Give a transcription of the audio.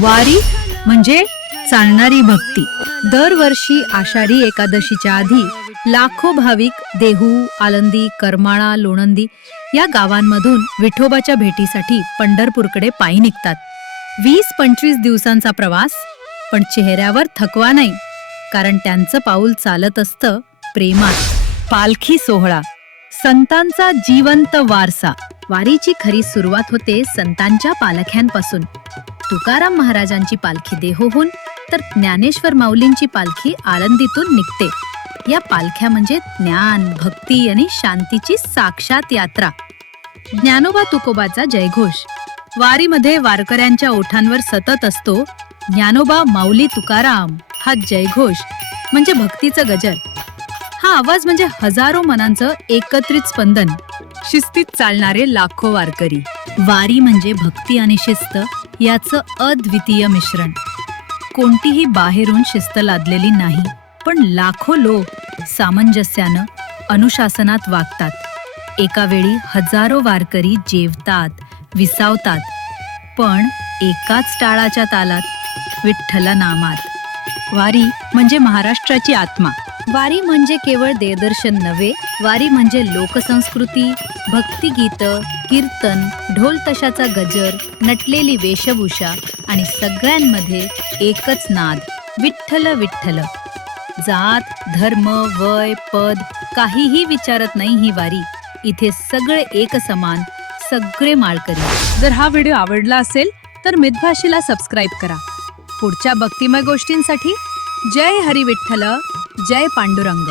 वारी म्हणजे चालणारी भक्ती. दरवर्षी आषाढी एकादशीच्या आधी लाखो भाविक देहू आलंदी करमाळा लोणंदी या गावांमधून विठोबाच्या भेटीसाठी पंढरपूरकडे पायी निघतात. वीस पंचवीस दिवसांचा प्रवास पण चेहऱ्यावर थकवा नाही कारण त्यांचं पाऊल चालत असतं प्रेमात. पालखी सोहळा संतांचा जिवंत वारसा. वारीची खरी सुरुवात होते संतांच्या पालख्यांपासून. तुकाराम महाराजांची पालखी देहोहून तर ज्ञानेश्वर माऊलींची पालखी आळंदीतून निघते. या पालख्या म्हणजे ज्ञान भक्ती आणि शांतीची साक्षात यात्रा. ज्ञानोबा तुकोबाचा जयघोष. वारीमध्ये वारकऱ्यांच्या ओठांवर सतत असतो ज्ञानोबा माऊली तुकाराम हा जयघोष म्हणजे भक्तीचं गजर. हा आवाज म्हणजे हजारो मनांचं एकत्रित स्पंदन. शिस्तीत चालणारे लाखो वारकरी. वारी म्हणजे भक्ती आणि शिस्त याचं अद्वितीय मिश्रण. कोणतीही बाहेरून शिस्त लादलेली नाही पण लाखो लोक सामंजस्यानं अनुशासनात वागतात. एका वेळी हजारो वारकरी जेवतात विसावतात पण एकाच टाळाच्या तालात विठ्ठल नामात वारी म्हणजे महाराष्ट्राची आत्मा. वारी म्हणजे केवळ देवदर्शन नव्हे वारी म्हणजे लोकसंस्कृती भक्तिगीत कीर्तन ढोल तशाचा गजर नटलेली वेशभूषा आणि सगळ्यांमध्ये एकच नाद विठ्ठल विठ्ठल. जात धर्म वय पद काहीही विचारत नाही ही वारी. इथे सगळे एक समान सगळे माळकरी. जर हा व्हिडिओ आवडला असेल तर मितभाषेला सबस्क्राईब करा. पुढच्या भक्तिमय गोष्टींसाठी जय हरी विठ्ठल जय पांडुरंग.